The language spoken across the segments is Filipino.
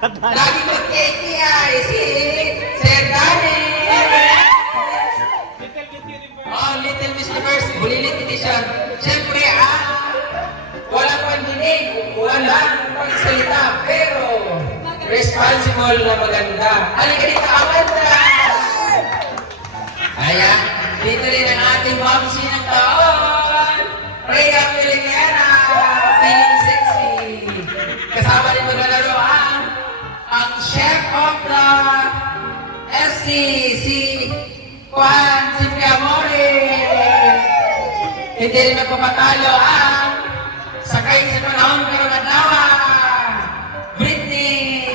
Lagi may KTI si Sir Danny. Oh, Little Miss Universe, bulilit edition. Siyempre, wala pang dinig, wala pang salita, pero responsible na maganda. Halika dito, Amanda! Ayan, dito rin ang ating mamsi ng taon. Rhea Pilipiana, feeling sexy. Kasama rin maglalaro ang chef of the SC, si Juan Cipriamore. Hindi rin magpapatalo ang sakay sa panahon pero nadawa, Britney.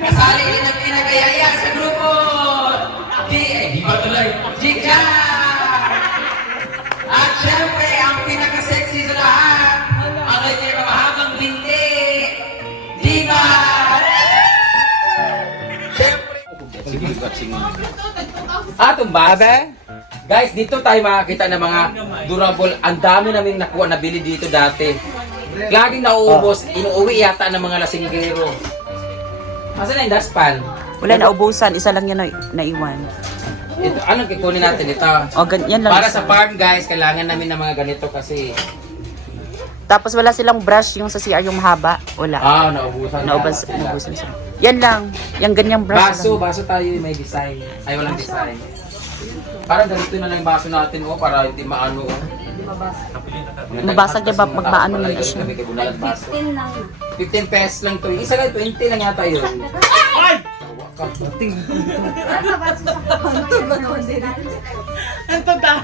Kasali rin ang pinagayaya sa grupo. Di ba tuloy? Jika! At syempre, ang pinaka-sexy sa lahat, ang may mahabang binti, Diva! Syempre, atong base. Guys, dito tayo makakita ng mga durable. Ang dami namin nakuha, nabili dito dati. Laging nauubos, inuuwi yata ng mga lasinggero. Masa na yung dustpan? Wala na ubusan, isa lang yan naiwan. Ito, anong kikunin natin ito? O, ganyan lang. Para sa farm guys, kailangan namin ng mga ganito kasi Tapos wala silang brush yung sa CR yung mahaba. Wala. naubusan Naubusan sila. Yan lang. Yung ganyang brush. Baso tayo may design. Ay, walang design. Parang ganito na lang yung baso natin, para hindi maano. Mabasag na ba magmaano ng siya? 15 pesos lang to. Isa lang, 20 lang yata yun. Ay!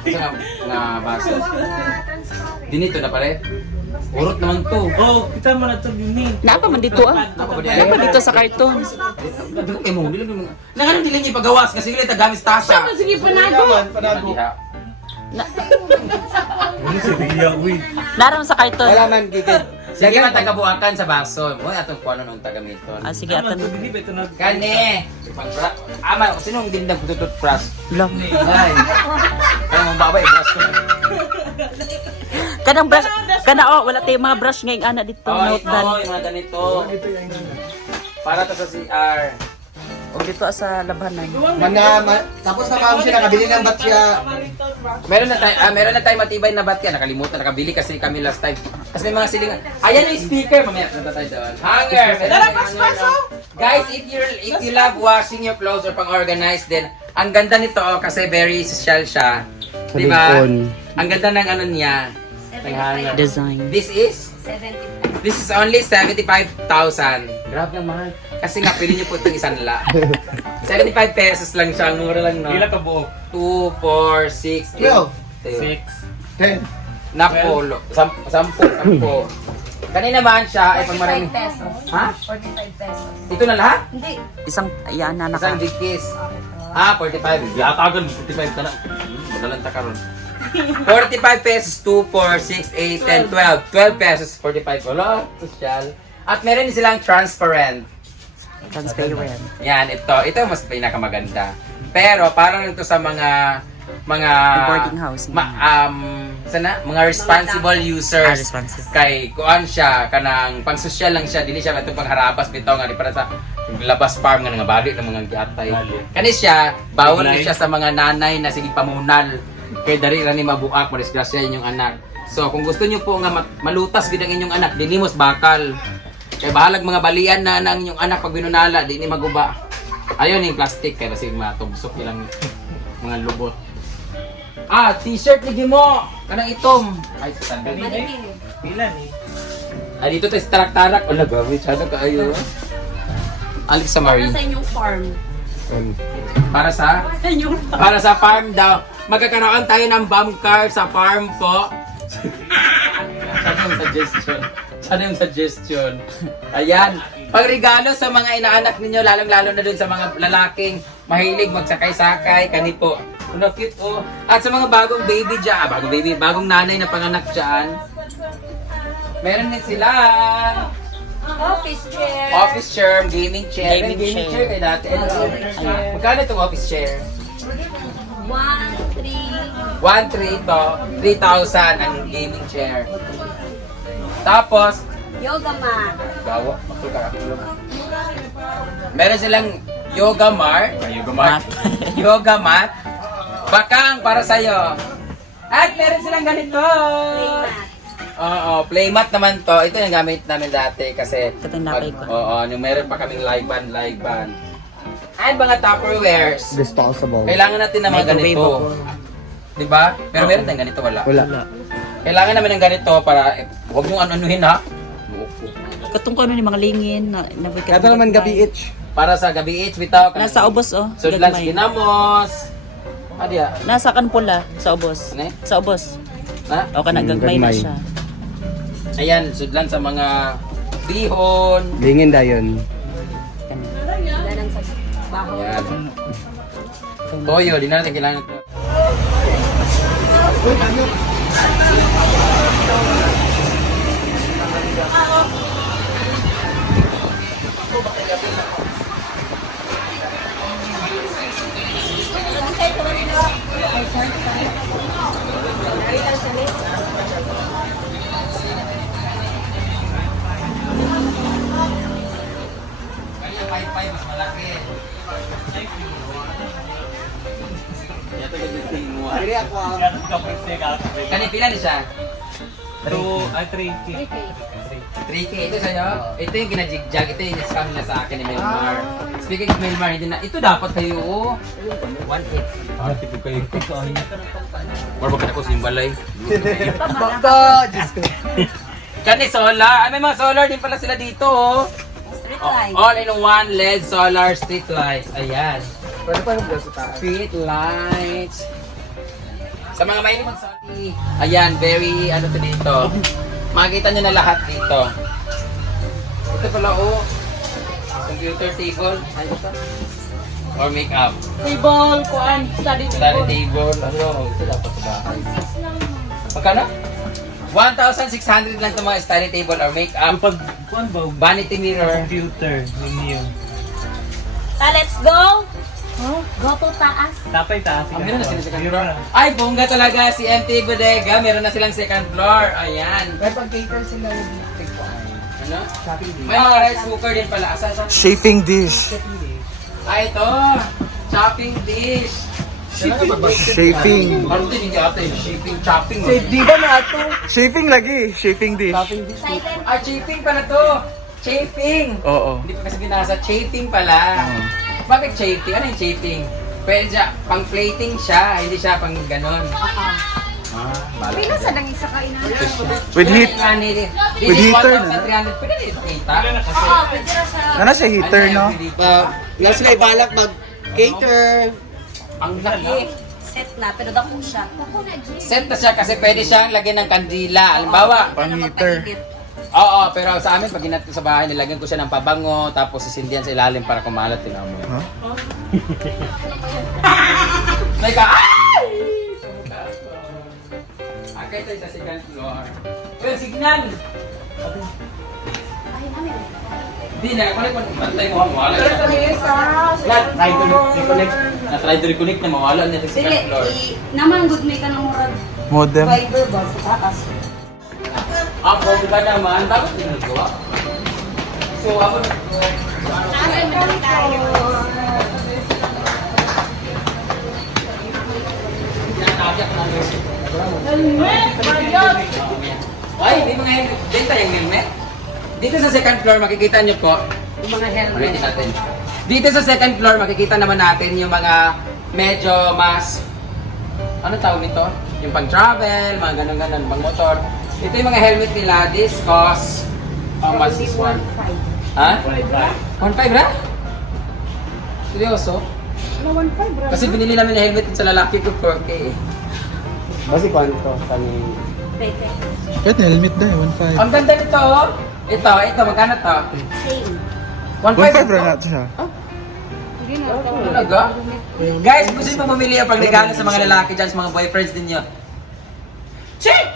Isa na baso. Dinito na pare. Urot naman to. Oh, kita mo na ito din. Napa man dito Napa dito sa karton. Eh mo, nanganong dili niya pagawas kasi sila tagamis tasya. Sige, panago. Ano si Ria, uy? Naram sa karton. Wala man gigit. Sige man tagabuakan sa baso. Mo atong kuano nung tagamiton. Sige, atan. Kani. Ama, sinong gindang toothbrush? Lang. Ay. Kaya mong babay, brush ko. Kanang brush, wala tayong mga brush ngayong ana dito. Note Ito, dan. yung mga ganito. Para to sa CR. O dito sa labanan. Tapos na kami siya, nakabili ng batya. Meron na tayo matibay na batya. Nakalimutan, nakabili kasi kami last time. Kasi may mga silingan. Ayan yung speaker. Mamaya, punta tayo doon. Hanger! Guys, if you love washing your clothes or pang-organize din, ang ganda nito kasi very social siya. Di ba? Ang ganda ng ano niya. Ng hanger. Design. This is only 75,000. Grabe ang mahal. Kasi nga, pili niyo po itong isang la. 75 pesos lang siya. Ang mura lang, no? Pila ka buo? 2, 4, 6, 8, 6. 10. Napolo. 10. Kanina naman siya ay pang marami. 45 pesos. Ha? 45 pesos. Ito na lahat? Hindi. Isang ayan na Isang naka. big kiss. 45. Yatagan, 55 ka na. Madalanta ka ron. 45 pesos, 2, 4, 6, 8, 10, 12. 12 pesos, 45. Wala, social. At meron din silang transparent. Transparent. Yan, ito mas pinakamaganda. Pero parang ito sa mga boarding house. mga responsible users. Responsible. Kay kuan siya kanang pang-social lang siya, dili siya katong pangharabas bitaw nga di para sa labas farm nga nga bali ng mga giatay. Kani siya bawal ni siya sa mga nanay na sige pamunal. Kay dali ra ni mabuak madisgrasya inyong anak. So kung gusto niyo po nga malutas gid ang inyong anak, dinimos bakal. Kay bahalag mga balian na ng inyong anak pag binunala, di ni maguba. Ayun yung plastic kay basig matubsok ilang mga lubot. T-shirt ni Gimo. Kanang itom. Ay, sandali. Pila ni? Dito tayo sa tarak-tarak. Wala, gamit siya na kaayo. Alex sa Marie. Sa inyong farm. Para sa? Sa inyong farm. Para sa farm daw. Magkakaroon tayo ng bomb car sa farm po. Sana yung suggestion. Ayan. Pagregalo sa mga inaanak ninyo, lalong-lalo na dun sa mga lalaking mahilig magsakay-sakay. Kani po. Ano, cute po. At sa mga bagong baby dyan, bagong nanay na panganak dyan, meron din sila Office chair. office chair, gaming chair. Gaming Gaming chair. chair kay dati. Magkano itong office chair? 1, 3. 1,300 ito. 3,000 ang gaming chair. Tapos, Yoga mat. Gawa, makita ako. Meron silang yoga mat. Yoga mat. Yoga mat. Bakang para sa'yo. At meron silang ganito. Play mat. Oo, playmat naman to. Ito yung gamit namin dati kasi Ito yung napay ko. Oo, yung meron pa kaming live band. At mga Tupperwares. Disposable. Kailangan natin ng mga ganito. Microwaveable. 'Di ba? Pero meron tayong ganito wala. Wala. Kailangan namin ng ganito para huwag mong ano-anuhin ha. Katong ko ano ni mga lingin na Ito naman gabi itch. Para sa gabi it's bitaw ka. Nasa ubos oh. Sudlan Gagmay. ginamos. Adya. Nasa kan pula sa ubos. Ano eh? Sa ubos. Ha? O ka nagagmay na Gagmay. siya. Ayan, sudlan sa mga bihon. Lingin dayon. Ganang sa baho. Ayan. Toyo, di na natin kailangan ito. Yung wifi mas malaki. Dili ako ang Kani pila ni siya? 3K. 3K ito sa'yo. Ito yung ginajigjag. Ito yung scam na sa akin ni Melmar. Speaking of Melmar, hindi na. Ito dapat kayo. 1.8. Ah, tipo kayo. Marba ka na ko sa yung balay. Baka, Diyos ko. Kani solar. Ay, may mga solar din pala sila dito. Oh. Street Oh, light. all in one LED solar street lights. Ayan. Pwede pa yung sa taas. Street lights. Sa mga mahilig mag-Sony. Ayan, very ano to dito. Makikita nyo na lahat dito. Ito pala oh. Computer table. Ano ito? Or makeup. Table, kuan, study Study table. Ano? Ito dapat sa bahay. Magkano? 1,600 lang itong mga study table or makeup. Pag, kuan ba? Vanity mirror. Computer, ninyo. Let's go! Go to taas. Tapay taas. Ah, meron na sila second floor. Ay, bongga talaga si MT Bodega. Meron na silang second floor. Ayan. May pag-cater sila yung big Ano? May mga rice cooker din pala. Asa? Chafing dish. Ay, ito. Chopping dish. Chafing. Ano din yung ate? Shipping, chopping. Di ba na ito? Chafing lagi. Chafing dish. Silent. Ah, chafing pala to. Chafing. Oo. Hindi pa kasi binasa. Chafing pala. Bakit chafing? Ano yung chafing? Pwede siya, pang plating siya. Hindi siya pang ganon. Pila sa nang isa ka ina? With heat. This With is heater, 1,300. Pwede rin kita. Oo, pwede na siya. Ano siya heater, no? Nga sila ibalak mag-cater. Ang laki. Set na, pero dako siya. Set na siya kasi pwede siyang lagyan ng kandila. Halimbawa, Pang heater. oo, pero sa amin, pag ginat sa bahay, nilagyan ko siya ng pabango, tapos sisindihan sa ilalim para kumalat din mo. Huh? May ka, ay! Akay tayo sa second floor. Pero signal! Hindi na, kulit mo, bantay mo, mawala siya. Na-try to reconnect na mawala niya sa second floor. Naman, good may ka ng murag. Modem. Fiber ba sa taas? Ako, di ba naman, bakit hindi nagawa? So, ako Asan na tayo? Natabiak na Ay, may mga helmet. Benta yung helmet. Dito sa second floor, makikita nyo po. Yung mga helmet. Ulitin natin. Dito sa second floor, makikita naman natin yung mga medyo mas... Ano tawag nito? Yung pang-travel, mga ganun-ganun, pang-motor. Ito yung mga helmet nila. This costs... How much this one? Ha? 1.5 ra? Seryoso? 1.5 bro. Kasi binili namin na helmet sa lalaki ko 4K eh. Basi kwanto kami. Pwede. Kahit helmet na 1.5. Ang ganda nito oh. Ito, magkano to? Same. 1.5 ra na siya. Hindi na. Talaga? Guys, gusto nyo pa mamili ang pagregalo sa mga lalaki dyan, sa mga boyfriends ninyo. Check!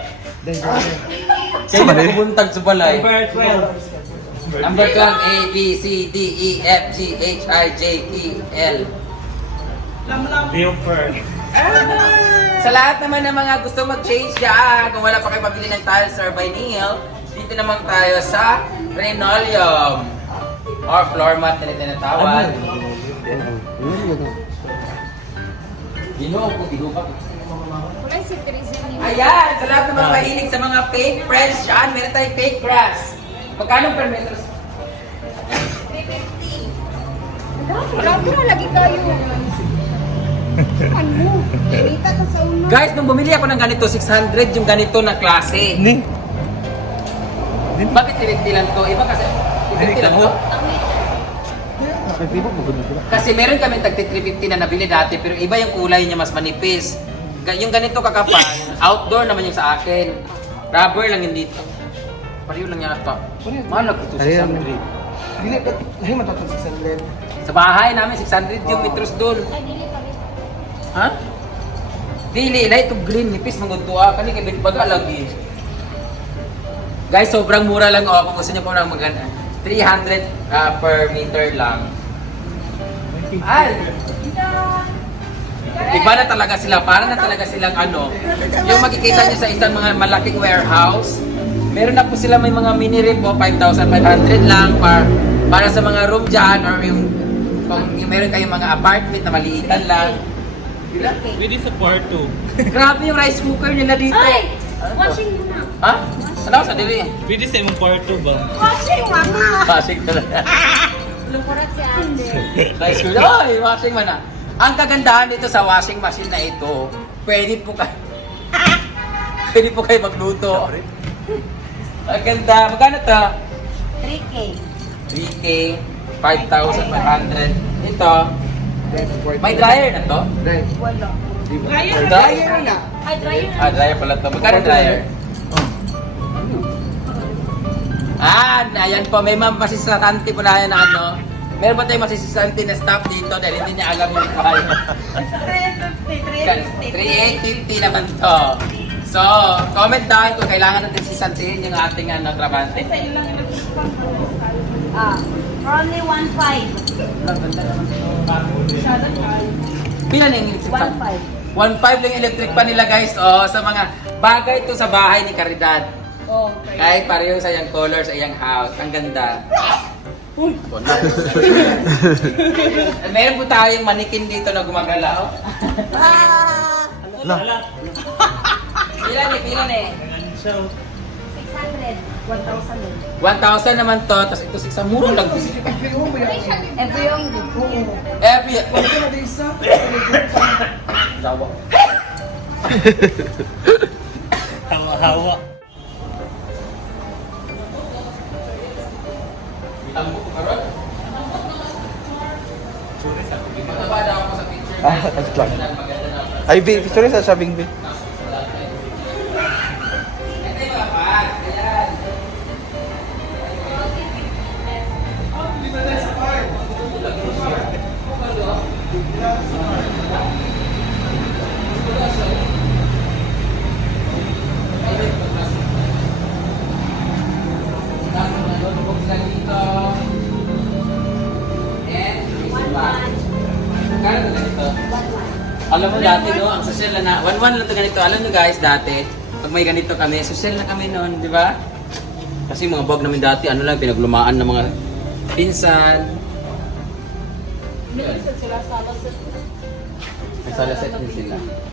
Kaya na pubuntag sa balay. Number 12. Number 12, A, B, C, D, E, F, G, H, I, J, E, L. Bilfer. Sa lahat naman ng mga gusto mag-change dyan, kung wala pa kayo pabili ng tiles or vinyl, Dito naman tayo sa linoleum or floor mat na tinatawag. Ginoo ko, ginuba ko. Wala si Teresa ni Ayan, sa lahat ng mga mahilig sa mga fake friends dyan, meron tayong fake grass. Magkano per metro? 350. Grabe na lagi kayo. Ano? Pinita ka sa una. Guys, nung bumili ako ng ganito, 600 yung ganito na klase. Ning. Bakit 350 lang to? Iba kasi 350 lang to? Kasi meron kami tag 350 na nabili dati pero iba yung kulay niya, mas manipis. Yung ganito kakapal, outdoor naman yung sa akin. Rubber lang yun dito. Pareho lang yata. Mahal ko ito, 600. Dili, lahi matatag 600. Sa bahay namin, 600 yung metros doon. Ay, dili pa rin. Ha? Dili, na ito green, nipis, magundua. Kani kay baga lagi. Guys, sobrang mura lang. O, kung gusto niyo po ng maganda. 300 per meter lang. Ay! Iba na talaga sila. Para na talaga silang ano. Yung makikita niyo sa isang mga malaking warehouse. Meron na po sila may mga mini rip po. 5,500 lang para sa mga room dyan. Or yung kung meron kayong mga apartment na maliitan lang. Pwede sa kwarto. Grabe yung rice cooker nila dito. Ay! Washing mo na. Ha? Ano sa dili? Pwede sa imong kwarto ba? Washing mo na. Washing na. Lumurat si Ande. Rice cooker. Ay, washing man na. Ang kagandahan dito sa washing machine na ito, pwede po kayo magluto. Ang ganda. Magkano to? 3K. 3K, 5,500. Ito, may dryer na to? Wala. Dryer na. Ay, dryer na. Dryer pala to. Magkano dryer? Ayan po, may masisarante po na yan na ano. Meron ba tayong masisarante na staff dito dahil hindi niya alam yung price? 3,850 naman to. So, comment down kung kailangan natin sisantihin yung ating trabante. Only 1.5. Pila na yung electric pan? 1.5. 1.5 lang yung electric pan nila guys. Oh, sa mga bagay to sa bahay ni Caridad. Okay. Kahit pareho sa iyang color sa iyang house. Ang ganda. Uy! Meron po tayong manikin dito na gumagalaw. Pila ni? Siya. 600. 1,000. 1,000 naman to. Tapos ito sa muro lang. Every yung Every... Sawa. Hawa-hawa. Itang buko karon. Mataba daw ako sa picture. Agit lang. Maganda na. Ay, B, picture sa sabing B. Ito yung mga pan. Ayan. Alam mo dati no, ang social na 1-1 lang to ganito. Alam nyo guys, dati, pag may ganito kami, social na kami noon, di ba? Kasi mga bag namin dati, ano lang, pinaglumaan ng mga pinsan. Minsan sila sa May salaset din sila.